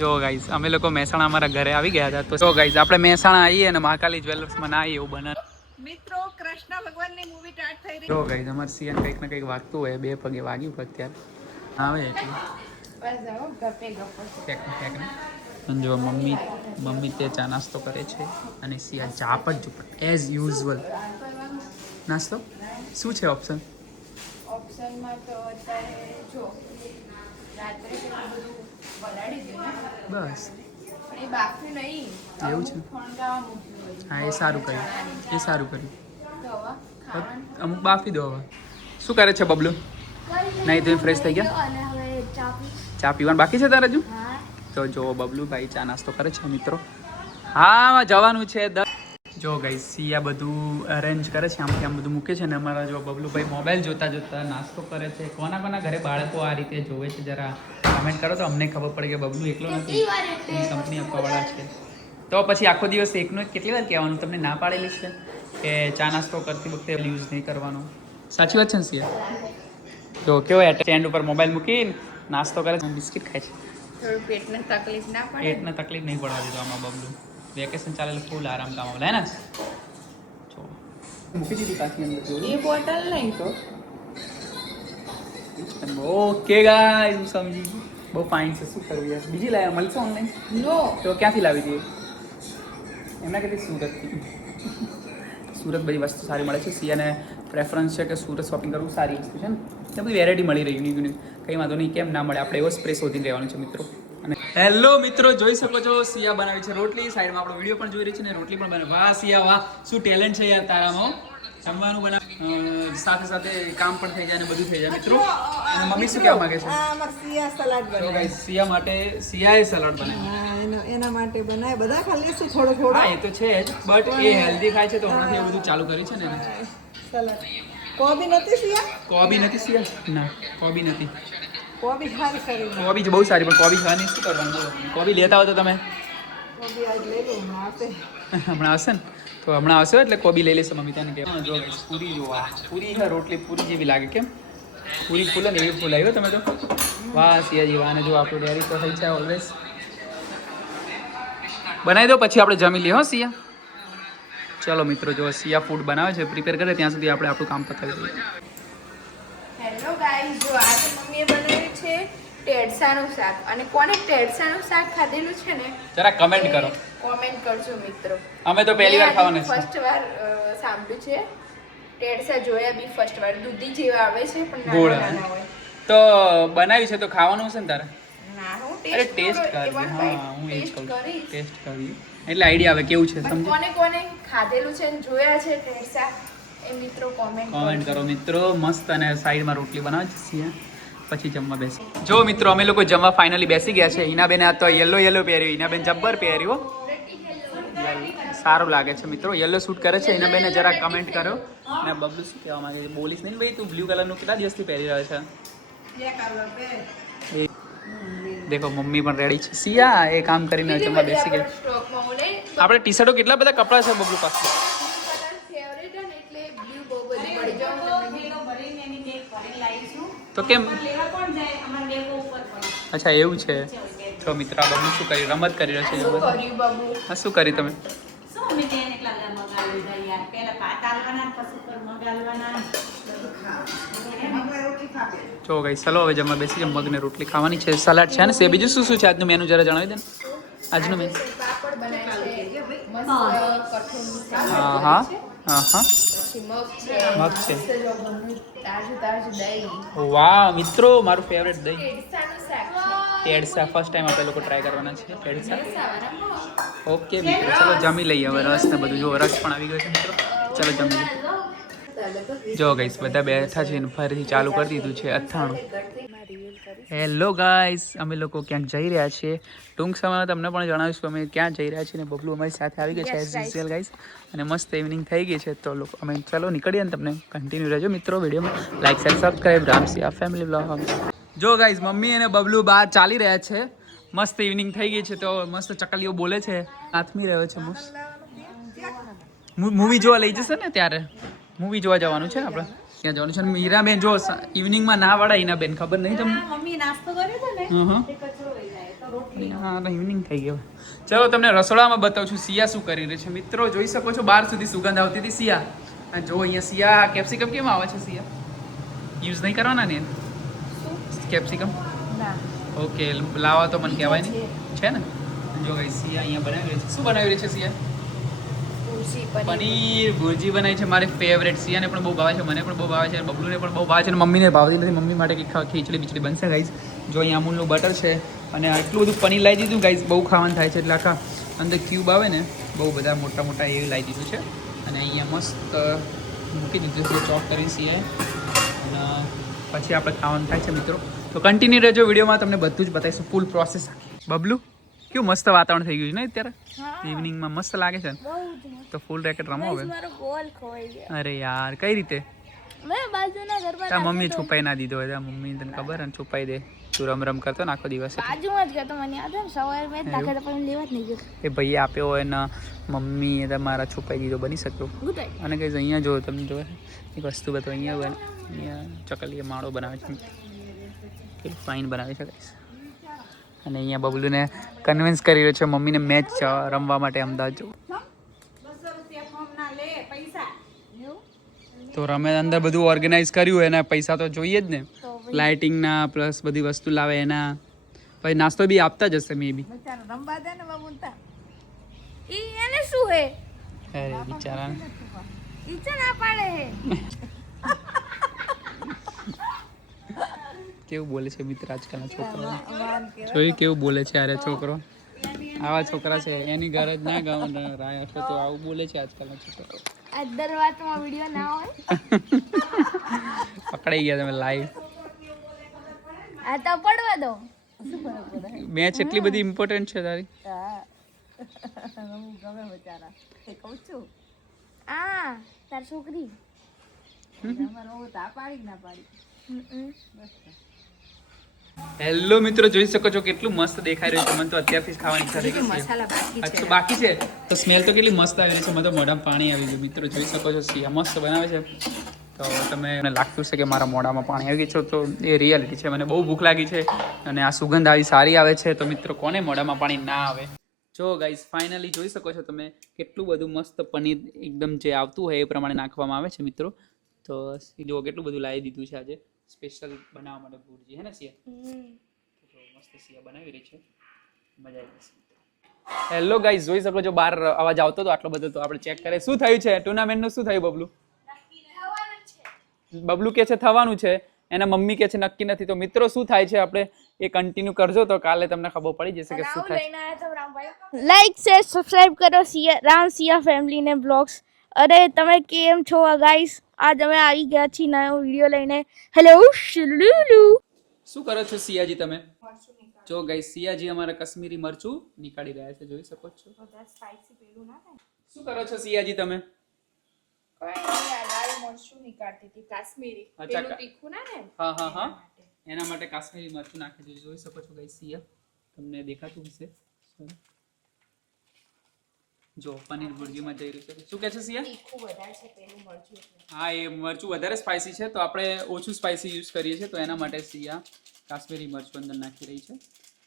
જો ગાઈઝ અમે લોકો મહેસાણા અમારા ઘરે આવી ગયા હતા. તો જો ગાઈઝ આપણે મહેસાણા આવીએ અને મહાકાલી જ્વેલર્સમાં ના આવીએ એવું બને. મિત્રો કૃષ્ણ ભગવાનની મૂવી સ્ટાર્ટ થઈ રહી. જો ગાઈઝ અમાર સિયાન કંઈક ને કંઈક વાગતું હોય, 2 પગે વાગ્યું અત્યારે આવે એટલે બસ જાઓ ગપે ગપો. અને જો મમ્મી તે ચા નાસ્તો કરે છે અને સિયા ચા પર જ એઝ યુઝ્યુઅલ નાસ્તો. શું છે ઓપ્શન? ઓપ્શનમાં તો અત્યારે જો રાત્રે કેટલું બધું બલાડી દીધું ને બસ પણ એ બાફી નહીં એવું છે. ફણગાવા મૂક્યું હોય. હા એ સારું કર્યું, એ સારું કર્યું. તો હવે ખાવાનું અમુક બાફી દો. હવે શું કરે છે બબલુ? નહીં તો ફ્રેશ થઈ ગયા, અને હવે ચા પીવાનું બાકી છે તારે હજુ? તો જો બબલુ ભાઈ ચા નાસ્તો કરે છે મિત્રો. હા જવાનું છે. જો ગાઈસ સિયા બધું અરેન્જ કરે છે, આમથી આમ બધું મૂકે છે ને અમારા જો બબલુભાઈ મોબાઈલ જોતા જોતા નાસ્તો કરે છે. કોના ઘરે બાળકો આ રીતે જોવે છે જરા કમેન્ટ કરો તો અમને ખબર પડે કે બબલુ એકલો નથી, કંપની આપવાવાળા છે. તો પછી આખો દિવસ એકનો એક કેટલી વાર કહેવાનું? તમને ના પાડેલી છે કે ચા નાસ્તો કરતી વખતે યુઝ નહીં કરવાનો. સાચી વાત છે ને સિયા? જો કેવો સ્ટેન્ડ ઉપર મોબાઈલ મૂકીને નાસ્તો કરે છે, બિસ્કિટ ખાય છે. થોડું પેટને તકલીફ ના પડે. પેટને તકલીફ નહીં પડવા દીધો આમાં બબલુ. વેકેશન ચાલે ફૂલ આરામ કામ આવે ને. જો મૂકી દીધી કાચની અંદર જોયું. એ બોટલ નહીં તો ઓકે ગાઈસ હું સમજી ગઈ. બહુ ફાઇન છે. શું કરવું યાર? બીજી લાવ્યા મળશે ઓનલાઈન? નો તો ક્યાંથી લાવી દઈએ? એમના કેટલી સુરતથી. સુરત બધી વસ્તુ સારી મળે છે. સિયાને પ્રેફરન્સ છે કે સુરત શોપિંગ કરવું સારી વસ્તુ છે ને. ત્યાં બધી વેરાયટી મળી રહી યુનિક. કંઈ વાંધો નહીં, કેમ ના મળે? આપણે એવો સ્પ્રે શોધી રહેવાનું છે મિત્રો. અને હેલો મિત્રો, જોઈ શકો છો સિયા બનાવી છે રોટલી. સાઈડમાં આપણો વિડીયો પણ જોઈ રહી છે ને રોટલી પણ બનાવે. વાહ સિયા વાહ, શું ટેલેન્ટ છે યાર તારામાં. જમવાનું બનાવ સાથે સાથે કામ પણ થઈ જાય અને બધું થઈ જાય મિત્રો. અને મમ્મી શું કહેવા માંગે છે? સિયા સલાડ તો ગાઈસ સિયા માટે સિયાએ સલાડ બનાવ્યું. એના માટે બનાવે બધા ખાલી શું થોડો હા એ તો છે જ, બટ એ હેલ્ધી ખાય છે તો હમણાંથી એવું બધું ચાલુ કર્યું છે ને એને. સલાડ. કોબી નથી સિયા? કોબી નથી સિયા? ના કોબી નથી. કોબી ખારી સારી કોબી બહુ સારી, પણ કોબી ખાવાની શું કરવાનું બોલો? કોબી લેતા હોય તો તમે કોબી આજ લઈ લો આપે. હમણાં આવશે ને તો હમણાં આવશે એટલે કોબી લઈ લેશે મમ્મી તને કે. જો guys, પૂરી જો આ પૂરી છે, રોટલી પૂરી જેવી લાગે. કેમ પૂરી ફૂલે ને એવી ફૂલ આવ્યો તમે તો. વાહ સિયાજી વાહ. અને જો આપણું ડેરી તો થઈ છે ઓલવેઝ. બનાવી દો પછી આપણે જમી લઈએ હો સિયા. ચલો મિત્રો, જો સિયા ફૂડ બનાવે છે, પ્રિપેર કરે ત્યાં સુધી આપણે આપણું કામ પતાવી દઈએ. હેલો ગાઈસ, જો આજે મમ્મીએ બનાવ્યું છે ટેડસાનું શાક. અને કોને ટેડસાનું શાક ખાધેલું છે ને જરા કમેન્ટ કરો. કોમેન્ટ કરજો મિત્રો. અમે તો પહેલી વાર ખાવાના છે. ફર્સ્ટ વાર સાંભળ્યું છે ટેડસા. જોયા બી ફર્સ્ટ વાર. દૂધી જેવા આવે છે પણ ગોળ નાના નાના હોય. તો બનાવ્યું છે તો ખાવાનું હશે ને તારે? ના હું અરે ટેસ્ટ કરજે. હા હું એ જ કહું છું, ટેસ્ટ કરવી એટલે આઈડિયા આવે કેવું છે સમજ. કોને કોને ખાધેલું છે અને જોયા છે ટેડસા એ મિત્રો કોમેન્ટ કરો મિત્રો. મસ્ત. અને સાઈડમાં રોટલી બનાવે છે સિયા, પછી જમવા બેસી. જો મિત્રો અમે લોકો જમવા ફાઇનલી બેસી ગયા છે. હિનાબેન આ તો યલો પહેર્યું. હિનાબેન જબ્બર પહેર્યું. સારું લાગે છે મિત્રો. યલો શૂટ કરે છે હિનાબેને. જરા કમેન્ટ કરો. અને બબલુ શું કહેવા માંગે છે? બોલીશ નહીં ભાઈ, તું બ્લુ કલરનું કેટલા દિવસથી પહેરી રહ્યો છે? દેખો મમ્મી પણ રેડી છે. સિયા એ કામ કરીને જમવા બેસી ગયા. આપણે ટી શર્ટો કેટલા બધા કપડા છે બબલુ પાસે. તો કેમ? અચ્છા એવું છે. તો મિત્ર આ બબલુ શું કરી રમત કરી રહ્યો છે? હા શું કરી તમે? જો ગઈ ચલો હવે જમવા બેસી ગયા. મગને રોટલી ખાવાની છે, સલાડ છે ને સે. બીજું શું શું છે આજનું મેનુ જરા જણાવી દે ને. આજનું મેનુ હા હા હા હા મગ છે. વાહ મિત્રો, મારું ફેવરેટ દહીં. ટેડસા ફર્સ્ટ ટાઈમ આપણે લોકો ટ્રાય કરવાના છે ટેડસા. ઓકે મિત્રો ચલો જમી લઈએ હવે. રસ ને બધું જો રસ પણ આવી ગયો છે મિત્રો. ચલો જમી લઈએ. જો ગાઈસ બધા બેઠા છે ને ફરીથી ચાલુ કરી દીધું છે અથાણું. હેલો ગાઈસ, અમે લોકો ક્યાંક જઈ રહ્યા છીએ. ટૂંક સમયમાં તમને પણ જણાવીશું અમે ક્યાં જઈ રહ્યા છીએ. ને બબલુ અમારી સાથે આવી ગયા છે એઝ યુઝ્યુઅલ ગાઈસ. અને મસ્ત ઇવનિંગ થઈ ગઈ છે તો લોકો અમે ચલો નીકળીએ ને. તમને કન્ટિન્યુ રહેજો મિત્રો વિડીયોમાં. Like share subscribe. Ramsiya family blog. જો ગાઈસ મમ્મી અને બબલુ બહાર ચાલી રહ્યા છે. મસ્ત ઇવનિંગ થઈ ગઈ છે તો મસ્ત ચકલીઓ બોલે છે. આથમી રહ્યો છે મસ્ત. મૂવી જોવા લઈ જશે ને ત્યારે. મૂવી જોવા જવાનું છે ને આપણે. ત્યાં જવાનું છે. મીરાબેન જો ઇવનિંગમાં ના વળાય. હિનાબેન ખબર નહીં તમને? મમ્મી નાસ્તો કર્યો તો ને હા તે કચરો લઈ જાય તો હા ઇવનિંગ થઈ ગયો. ચલો તમને રસોડામાં બતાવું છું સિયા શું કરી રહી છે. મિત્રો જોઈ શકો છો બહાર સુધી સુગંધ આવતી હતી સિયા. અને જો અહીંયા સિયા કેપ્સિકમ કેમ આવે છે સિયા? યુઝ નહીં કરવાના ને કેપ્સિકમ? ઓકે લાવા તો મને કહેવાય નહીં છે ને. જો ગાઈસ સિયા અહીંયા બનાવી રહી છે. શું બનાવી રહી છે સિયા? પનીર ભુરજી બનાવી છે. મારી ફેવરેટ. સિયાને પણ બહુ ભાવે છે, મને પણ બહુ ભાવે છે, બબલુને પણ બહુ ભાવે છે, અને મમ્મીને ભાવતી નથી. મમ્મી માટે કંઈક ખીચડી બીચડી બનશે ગાઈસ. જો અહીંયા અમૂલનું બટર છે અને આટલું બધું પનીર લાવી દીધું ગાઈસ. બહુ ખાવાનું થાય છે એટલે આખા અંદર ક્યુબ આવે ને બહુ બધા મોટા મોટા એવી લાવી દીધું છે. અને અહીંયા મસ્ત મૂકી દીધું છે ચોપ કરી સિયાએ. અને પછી આપણે ખાવાનું થાય છે મિત્રો. તો કન્ટિન્યુ રહેજો વિડીયોમાં, તમને બધું જ બતાવીશું ફૂલ પ્રોસેસ. બબલુ કેવું મસ્ત વાતાવરણ થઈ ગયું છે ને અત્યારે ઇવનિંગમાં, મસ્ત લાગે છે ને. તો ફૂલ રેકેટ રમો હવે. અરે યાર કઈ રીતે? તાર મમ્મી છુપાઈ ના દીધો હોય. મમ્મી તને ખબર ને છુપાઈ દે. તું રમ કરતો ને આખો દિવસ. એ ભાઈ આપ્યો હોય ને મમ્મી એ તમારા છુપાઈ દીધો બની શક્યો. અને કઈ અહીંયા જો તમે જો એક વસ્તુ બતાવો. અહીંયા હોય ને અહીંયા ચકલીએ માળો બનાવે છે, કેટલું ફાઇન બનાવે છે ગાઈસ. અને અહીંયા બબલુને કન્વિન્સ કરી રહ્યો છે મમ્મીને મેચ રમવા માટે અમદાવાદ જવું. તો રમે અંદર બધું ઓર્ગેનાઇઝ કર્યું એના પૈસા તો જોઈએ જ ને. લાઇટિંગના પ્લસ બધી વસ્તુ લાવે એના, પછી નાસ્તો બી આપતા જ હશે મે બી. અરે બિચારા કેવું બોલે છે મિત્ર આજકાલના છોકરા. જોઈ કેવું બોલે છે અરે છોકરો. આવા છોકરા છે એની ઘર જ ના ગાવ રાયા છો તો આવું બોલે છે આજકાલના છોકરા. પકડાઈ ગયા તમે લાઈવ. મેચ એટલી બધી ઇમ્પોર્ટન્ટ છે તારી. હેલો મિત્રો, જોઈ શકો છો કેટલું મસ્ત દેખાઈ રહ્યું છે. મને તો અત્યારથી જ ખાવાની ઈચ્છા થઈ ગઈ છે. અચ્છા બાકી છે તો સ્મેલ તો કેટલી મસ્ત આવી રહી છે. મને તો મોઢામાં પાણી આવી ગયું. મિત્રો જોઈ શકો છો સિયા મસ્ત બનાવે છે. તો તમે લાગતું છે કે મારા મોઢામાં પાણી આવી ગયું છે તો એ રિયાલિટી છે. મને બહુ ભૂખ લાગી છે અને આ સુગંધ આવી સારી આવે છે. તો મિત્રો કોને મોઢામાં પાણી ના આવે. જો ગાઈસ ફાઇનલી જોઈ શકો છો તમે કેટલું બધું મસ્ત પનીર એકદમ જે આવતું હોય એ પ્રમાણે નાખવામાં આવે છે મિત્રો. તો જો કેટલું બધું લાવી દીધું છે આજે સ્પેશિયલ બનાવવા માટે ભુરજી. હે ને સિયા? તો મસ્ત સિયા બનાવી રહી છે, મજા આવી જશે. હેલો ગાઈસ, જોઈ શકો છો બહાર અવાજ આવતો હતો આટલો બધો. તો આપણે ચેક કરીએ શું થયું છે ટુર્નામેન્ટનું. શું થયું બબલુ? બબલુ કે છે થવાનું છે, એના મમ્મી કે છે નક્કી નથી. તો મિત્રો શું થાય છે આપણે એ કન્ટિન્યુ કરજો તો કાલે તમને ખબર પડી જશે કે શું થાય. લાઈક શેર સબસ્ક્રાઇબ કરો રામ સિયા ફેમિલી ને બ્લોગ્સ. અરે તમે કેમ છો ગાઈસ? આજ અમે આવી ગયા છીએ નવો વિડિયો લઈને. હેલો શુલુલુ. શું કરો છો સિયાજી તમે? જો ગાઈસ સિયાજી અમારા કાશ્મીરી મરચું નીકાળી રહ્યા છે, જોઈ શકો છો. શું કરો છો સિયાજી તમે? એના માટે કાશ્મીરી મરચું નાખી દીધું. જોઈ શકો છો ગાઈસ સિયા, તમને દેખાતું હશે. જો પનીર ભુરજીમાં જઈ રહ્યું છે. શું કહે છે સિયા? હા એ મરચું વધારે સ્પાઇસી છે તો આપણે ઓછું સ્પાઇસી યુઝ કરીએ છીએ. તો એના માટે સિયા કાશ્મીરી મરચું અંદર નાખી રહી છે.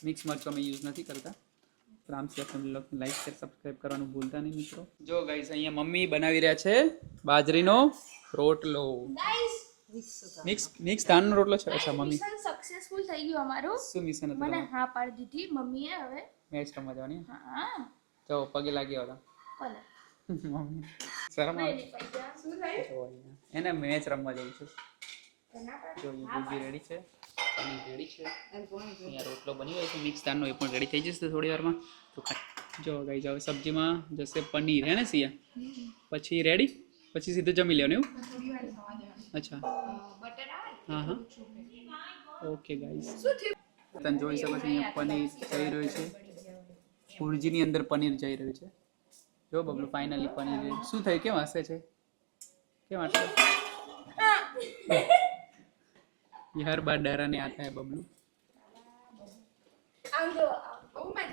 મિક્સ મરચું અમે યુઝ નથી કરતા. Ram Siya family vlog like share subscribe કરવાનું ભૂલતા નહીં મિત્રો. જો ગાઈસ અહીંયા મમ્મી બનાવી રહ્યા છે બાજરીનો રોટલો. મિક્સ ધાનનો રોટલો છે. અચ્છા મમ્મી સક્સેસફુલ થઈ ગયું અમારું. શું મિશન હતું? મને હા પાડી દીધી મમ્મીએ. હવે મેચ રમવા જવાની. હા તો પગે લાગી આવતા મમ્મી શરમ આવે. એને મેચ રમવા જવું છે. જો ભુરજી રેડી છે, પનીર રેડી છે, અહીંયા રોટલો બની ગયો છે મિક્સ દાળનો, એ પણ રેડી થઈ જશે થોડી વારમાં. તો જો ગાઈસ હવે સબ્જીમાં જશે પનીર. હે ને સિયા? પછી રેડી, પછી સીધું જમી લેવાનું એવું? અચ્છા હા હા ઓકે ગાઈસ. તમે જોઈ શકો છો અહીંયા પનીર જઈ રહ્યું છે. ભુરજીની અંદર પનીર જઈ રહ્યું છે. જો બબલુ ફાઇનલી પનીર. શું થયું? કેમ હસે છે? કેમ આટલું हर बार डरा नहीं आता है बबलू.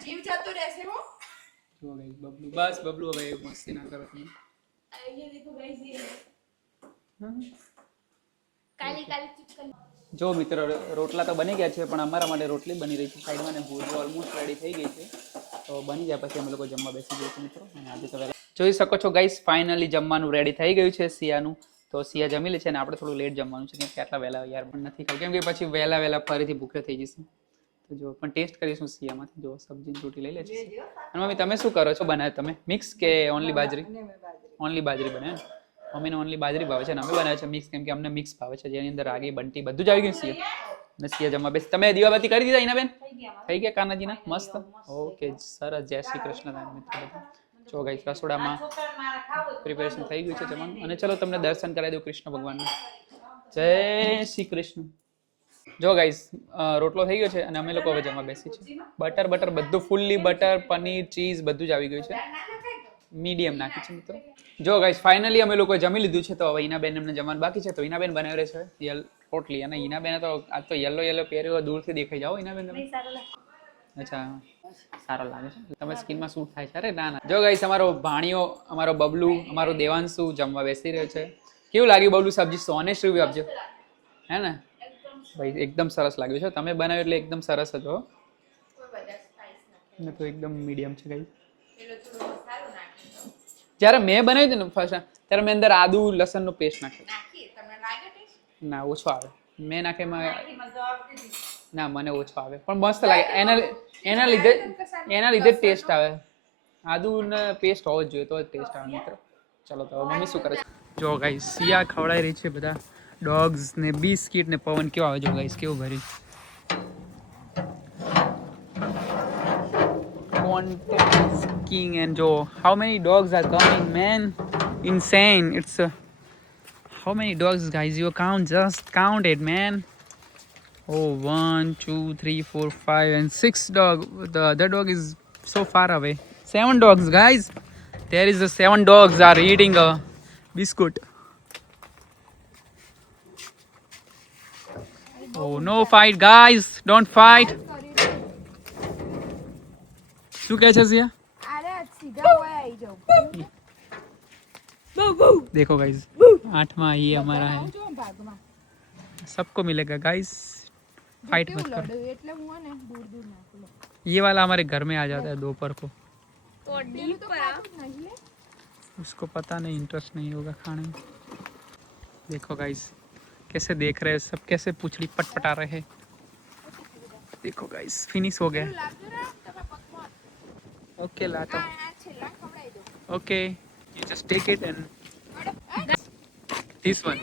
जीव जातो रहसे वो जो गाइस बबलू बस बबलू હવે મસ્તી ના કરો તમે. ये देखो गाइस ये काली काली चिकन જો મિત્રો રોટલા તો બની ગયા છે, પણ અમારા માટે રોટલી બની રહી છે સાઈડમાં, ને ભૂજી ઓલમોસ્ટ રેડી થઈ ગઈ છે. તો બની જાય પછી અમે લોકો જમવા બેસી જઈએ છીએ મિત્રો. અને આજે તો વહેલા જોઈ શકો છો ગાઈસ, ફાઇનલી જમવાનું રેડી થઈ ગયું છે સિયાનું. તો સિયા જમી લે છે અને આપણે થોડું લેટ જમવાનું છે, કેમ કે આટલા વહેલા યાર પણ નથી ખાવું, કેમ કે પછી વહેલા ફરીથી ભૂખે થઈ જશે. તો જો પણ ટેસ્ટ કરીશું સિયામાંથી. જો સબ્જીની રોટી લઈ લે છે. અને મમ્મી તમે શું કરો છો, બનાવે તમે મિક્સ કે ઓનલી બાજરી? ઓનલી બાજરી બને. મમ્મીને ઓનલી બાજરી ભાવે છે અને અમે બનાવે છે મિક્સ, કેમ કે અમને મિક્સ ભાવે છે, જેની અંદર રાગી બંટી બધું જ આવી ગયું. સિયા અને સિયા જમવા બેસી. તમે દીવાબત્તી કરી દીધા ઈનાબેન? થઈ ગયા કાનાજીના મસ્ત. ઓકે સરસ. જય શ્રી કૃષ્ણ મિત્રો બધા. જો ગાઈસ રસોડામાં પ્રિપેરેશન થઈ ગયું છે જમવાનું. અને ચલો તમને દર્શન કરાવી દઉં કૃષ્ણ ભગવાનના. જય શ્રી કૃષ્ણ. જો ગાઈસ રોટલો થઈ ગયો છે અને અમે લોકો હવે જમવા બેસી છે. બટર બધું ફૂલ્લી બટર, પનીર, ચીઝ બધું જ આવી ગયું છે. મીડિયમ નાખી છે મિત્રો. જો ગાઈસ ફાઇનલી અમે લોકો જમી લીધું છે. તો હવે ઈનાબેન એમને જમવાનું બાકી છે. તો ઈનાબેન બનાવી રહે છે રોટલી. અને ઈનાબેન તો આજ તો યલો પહેર્યો, દૂરથી દેખાઈ જાઓ ઈનાબેન તમે. અચ્છા સારો લાગે છે. તમે સ્કિનમાં શું થાય છે? અરે ના. જો ગાઈસ અમારો ભાણિયો, અમારો બબલુ, અમારો દેવાંશુ જમવા બેસી રહ્યો છે. કેવું લાગ્યું બબલુ સબ્જી? સોનેસ્ટ રિવ્યુ આપજો. હે ને ભાઈ? એકદમ સરસ લાગ્યું છે. તમે બનાવ્યું એટલે એકદમ સરસ જ હો. તો એકદમ મીડિયમ છે ગાઈસ. જ્યારે મેં બનાવી હતી ને ફર્સ્ટ, ત્યારે મેં અંદર આદુ લસણનો પેસ્ટ નાખ્યો. ના ઓછો આવે. મેં નાખેમાં ના મને ઓછો આવે, પણ મસ્ત લાગે. એના લીધે ટેસ્ટ આવે. આદુ ને પેસ્ટ હોવો જ જોઈએ તો જ ટેસ્ટ આવે મિત્રો. ચલો તો મમ્મી શું કરે છે? જો ગાઈસ સિયા ખવડાવી રહી છે બધા ડોગ્સ ને બિસ્કિટ ને. પવન કેવો આવે જો ગાઈસ, કેવું ભરી king. And Joe, how many dogs are coming, man? Insane. It's how many dogs, guys? You count, just count it, man. Oh, 1, 2, 3, 4, 5, and 6 dog. The other dog is so far away. 7 dogs, guys. There is the 7 dogs are eating a biscuit. Oh, no fight, guys. Don't fight. શું કહે છે સિયા? देखो guys 8वां ये हमारा है, सबको मिलेगा guys. Fight मत करो. ये वाला हमारे घर में आ जाता है दोपहर को. उसको पता नहीं, इंटरेस्ट नहीं होगा खाने में. देखो गाइस कैसे देख रहे हैं सब, कैसे पूछड़ी पटपटा रहे हैं. देखो गाइस फिनिश हो गया. ओके लाता हूँ. Okay you just take it and this one.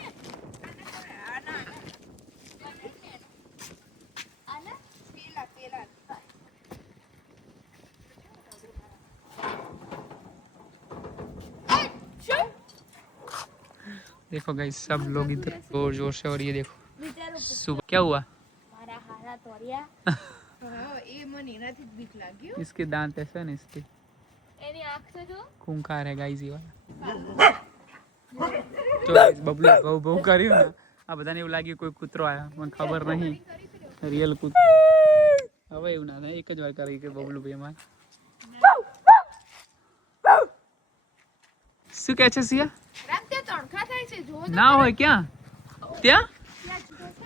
देखो गाइस सब लोग इधर जोर जोर से. और ये देखो सुबह क्या हुआ. इसके दांत ऐसे है ना, इसके खूंखार है गाइस ये वाला. તો ગાઈસ બબલુ બહુ બહુ કર્યું ને, આ બધાને એવું લાગ્યું કોઈ કૂતરો આવ્યો, મને ખબર નહીં રિયલ કૂતરો. હવે એવું ના થાય, એક જ વાર કરી કે બબલુ ભાઈ અમારે. શું કહે છે સિયા? ના હોય ક્યાં ત્યાં.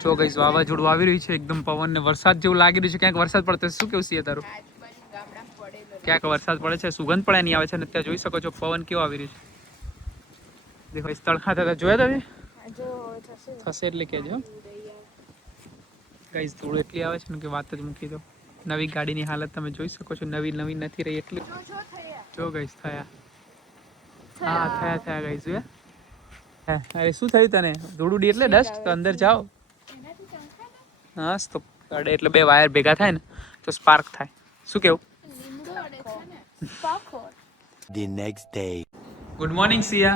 જો ગાઈસ વાવાઝોડું આવી રહ્યું છે, એકદમ પવન ને વરસાદ જેવું લાગી રહ્યું છે. ક્યાંક વરસાદ પડતો. શું કેવું સિયા તારું? ક્યાંક વરસાદ પડે છે, સુગંધ પણ એની આવે છે. અને ત્યાં જોઈ શકો છો પવન કેવો આવી રહ્યો છે. દેખો સ્થળ ખાતા જોયા તમે? થશે એટલે કહેજો ગાઈસ. ધૂળ એટલી આવે છે ને કે વાત જ મૂકી દો. નવી ગાડીની હાલત તમે જોઈ શકો છો, નવી નથી રહી એટલી. જો ગાઈસ થયા. હા થયા ગાઈસ. જોયા? અરે શું થયું તને? ધૂળ ઉડી એટલે ડસ્ટ. તો અંદર જાઓ. હા તો અડે એટલે બે વાયર ભેગા થાય ને તો સ્પાર્ક થાય. શું કેવું? The next day. Good morning Siya.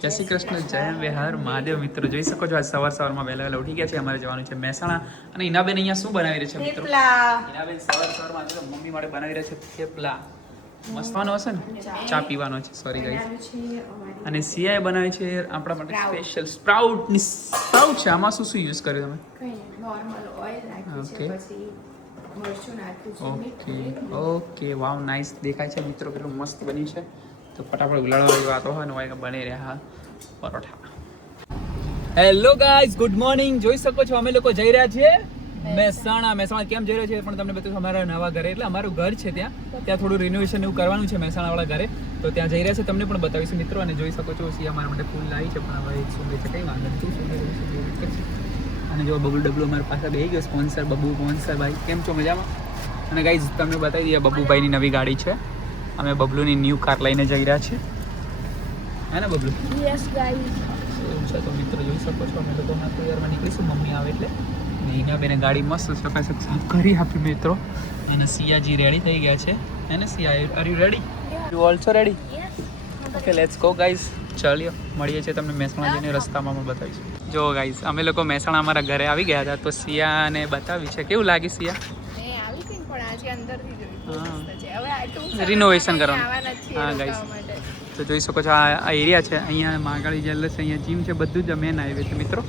જય શ્રી કૃષ્ણ, જય અંબે હર મહાદેવ. મિત્રો જોઈ શકો છો આજ સવારમાં વહેલા ઉઠી ગયા છે. અમારે જવાનું છે મહેસાણા. અને ઈનાબેન અહીંયા શું બનાવી રહી છે મિત્રો? ઈનાબેન સવારમાં મમ્મી માટે બનાવી રહી છે થેપલા. મસ્તવાનો હશે ને, ચા પીવાનો છે. Sorry guys. અને સિયાએ બનાવી છે આપણા માટે સ્પેશિયલ સ્પ્રાઉટની સ્પ્રાઉટ છે. આમાં શું યુઝ કર્યું તમે? Okay okay wow nice. દેખાય છે મિત્રો કેટલું મસ્ત બની છે. તો ફટાફટ ઉલાળવાની વાતો હોય ને હોય બની રહ્યા paratha. Hello guys, good morning. જોઈ શકો છો અમે લોકો જઈ રહ્યા છીએ મહેસાણા કેમ જઈ રહ્યા છીએ પણ તમને બતાવું. અમારા નવા ઘરે, એટલે અમારું ઘર છે ત્યાં થોડું રિનોવેશન એવું કરવાનું છે મહેસાણા વાળા ઘરે, તો ત્યાં જઈ રહ્યા છે. તમને પણ બતાવીશું મિત્રો. અને જોઈ શકો છો સિયા અમારા માટે ફૂલ લાવી છે, પણ હવે એક સુંદર છે, કઈ વાંધો નથી. અને જો બબુ ડબલું અમારી પાસે બેસી ગયો, સ્પોન્સર બબુ સ્પોન્સર ભાઈ. કેમ છો? મજામાં? અને ગાઈઝ તમને બતાવી દઈએ, બબુભાઈની નવી ગાડી છે. અમે બબલુની ન્યૂ કાર લઈને જઈ રહ્યા છીએ, હે ને બબલુ? Yes guys. એવું છે તો મિત્રો જોઈ શકો છો અમે લોકો યારમાં નીકળીશું મમ્મી આવે એટલે. ને એના બેને ગાડી મસ્ત સફાઈ સાફ કરી આપી મિત્રો. અને સિયાજી રેડી થઈ ગયા છે, હે ને Siya? Are you ready? You also ready? Okay, let's go guys. ચાલ્યો મળીએ છીએ તમને મહેસાણા જઈને રસ્તામાં અમે બતાવીશું. જો ગાઈઝ અમે લોકો મહેસાણા અમારા ઘરે આવી ગયા હતા, તો સિયાને બતાવી છે. કેવું લાગે સિયા? રિનોવેશન કરવાનું. હા ગાઈઝ, તો જોઈ શકો છો આ એરિયા છે. અહીંયા મહાકાળી જ્વેલર્સ, અહીંયા જીમ છે, બધું જ મેન હાઈવે છે મિત્રો.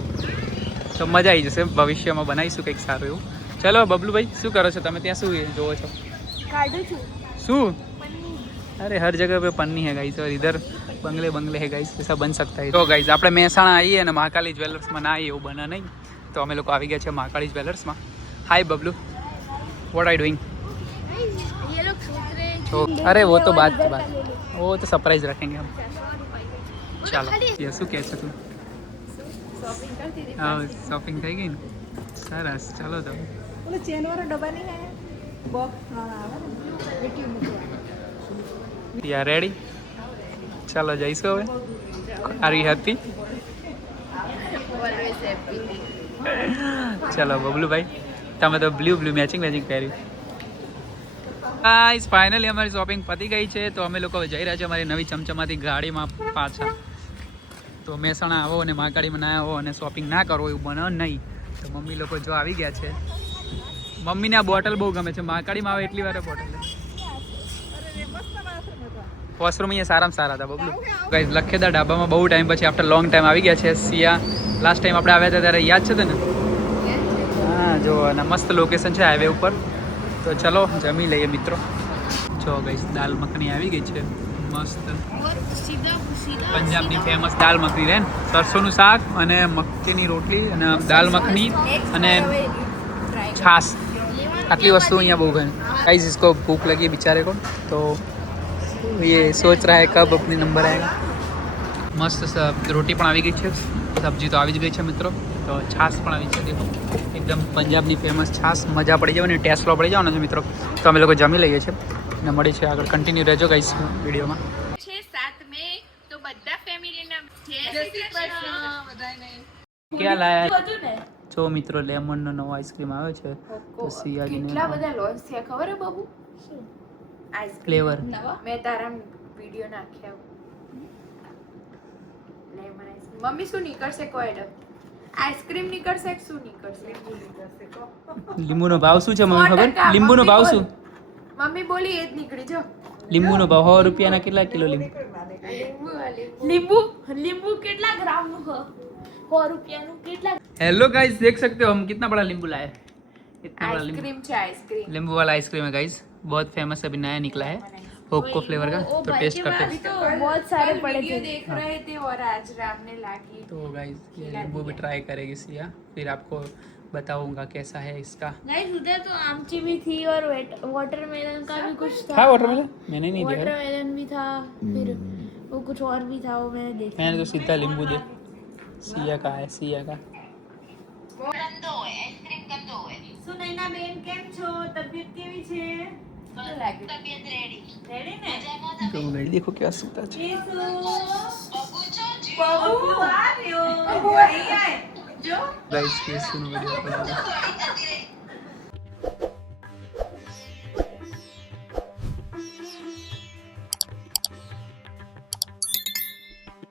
તો મજા આવી જશે. ભવિષ્યમાં બનાવીશું કંઈક સારું એવું. ચલો બબલુભાઈ, શું કરો છો તમે ત્યાં? શું જોવો છો? કાઢું છું શું? अरे हर जगह पे पन्नी है गाइस, और इधर बंगले है गाइस, ऐसा बन सकता है. तो गाइस આપણે મહેસાણા આવીએ અને મહાકાળી જ્વેલર્સમાં ના આવીએ એવું બને નહીં, તો અમે લોકો આવી ગયા છે મહાકાળી જ્વેલર્સમાં. हाय बबलू, व्हाट आर डूइंग? ये लोग सोच रहे हैं तो अरे वो तो बात वो तो सरप्राइज रखेंगे हम. ચાલો શું કહે છે તું? હા, શોપિંગ થઈ ગઈ ને? સરસ, ચાલો તો. ઓલો ચેન વાળો ડબ્બા નહીં આયા બોક્સ આવે ને વેટી મૂકવા. યા રેડી? ચાલો જઈશું હવે. Are you happy? ચાલો બબલુભાઈ, તમે તો બ્લુ મેચિંગ પહેર્યું. ગાઈસ ફાઇનલી અમારી શોપિંગ પતી ગઈ છે, તો અમે લોકો જઈ રહ્યા છીએ અમારી નવી ચમચમાતી ગાડીમાં પાછા. તો મહેસાણા આવો અને મહાકાળીમાં ના આવો અને શોપિંગ ના કરો એવું બને નહીં. તો મમ્મી લોકો જો આવી ગયા છે. મમ્મીને આ બોટલ બહુ ગમે છે. મહાકાળીમાં આવે એટલી વાર બોટલ વોશરૂમ અહીંયા સારામાં સારા હતા બબલુ. ગાઈસ લખેદા ડાબામાં બહુ ટાઈમ પછી આફ્ટર લોંગ ટાઈમ આવી ગયા છે. સિયા લાસ્ટ ટાઈમ આપણે આવ્યા હતા ત્યારે યાદ છે તને? હા, જો અને મસ્ત લોકેશન છે હાઈવે ઉપર. તો ચલો જમી લઈએ મિત્રો. જો ગાઈસ દાલ મખની આવી ગઈ છે મસ્ત. પંજાબની ફેમસ દાલ મખની રહે ને, સરસોનું શાક અને મક્કીની રોટલી અને દાલ મખની અને છાશ. આટલી વસ્તુ અહીંયા બહુ ગઈ. गाइस इसको भूख लगी बेचारे को, तो ये सोच रहा है कब अपनी नंबर आएगा. मस्त रोटी પણ આવી ગઈ છે, સબ્જી તો આવી જ ગઈ છે મિત્રો. તો છાશ પણ આવી છે, દેખો એકદમ પંજાબની ફેમસ છાશ. મજા પડી જાય ને ટેસ્ટલો પડી જવાનો છે મિત્રો. તો અમે લોકો જમી લઈએ છીએ અને મળી છે આગળ. કન્ટિન્યુ રહેજો ગાઈસ વિડીયોમાં. 7 મે તો બધા ફેમિલીના ક્યાં લાયા જો મિત્રો? લેમનનો નવો આઈસ્ક્રીમ આવ્યો છે. તો સિયાજીને કેટલા બધા લોન્ચ થયા ખબર હે બાબુ? ફ્લેવર મેં તારા વિડિયો નાખ્યા. Lemon ice cream. મમ્મી શું નીકળશે કોઈડ? આઈસ્ક્રીમ નીકળશે કે શું નીકળશે? લીંબુનો ભાવ શું છે મમ્મી ખબર? લીંબુનો ભાવ શું? મમ્મી બોલી એ જ નીકળી જો. લીંબુનો ભાવ 100 રૂપિયાના કેટલા કિલો લીંબુ? नींबू कितना ग्राम નું हो? 100 रुपया નું કેટલા? हेलो गाइस, देख सकते हो हम कितना बड़ा नींबू लाए. इतना बड़ा आइसक्रीम છે आइसक्रीम. नींबू वाला आइसक्रीम है गाइस, बहुत फेमस अभी नया निकला है होको फ्लेवर का. तो टेस्ट करते हैं. तो बहुत सारे पड़े वीडियो थे. देख रहे थे और आज राम ने लागी. तो गाइस ये नींबू भी ट्राई करेगी सिया, फिर आपको बताऊंगा कैसा है इसका. गाइस उधर तो आमची भी थी और वाटरमेलन का भी कुछ था. हाँ वाटरमेलन मैंने नहीं दिया, वाटरमेलन भी था, फिर वो कुछ और भी था, वो मैंने देखा. मैंने तो सीधा नींबू दे. सिया का है, सिया का. સુનૈના બેન કેમ છો? તબિયત કેવી છે? તબિયત રેડી. રેડી ને? तो गाइस देखो क्या सूता है. બબુ આવ્યો. બબુ આઈ આય જો. गाइस ये सुनो वीडियो.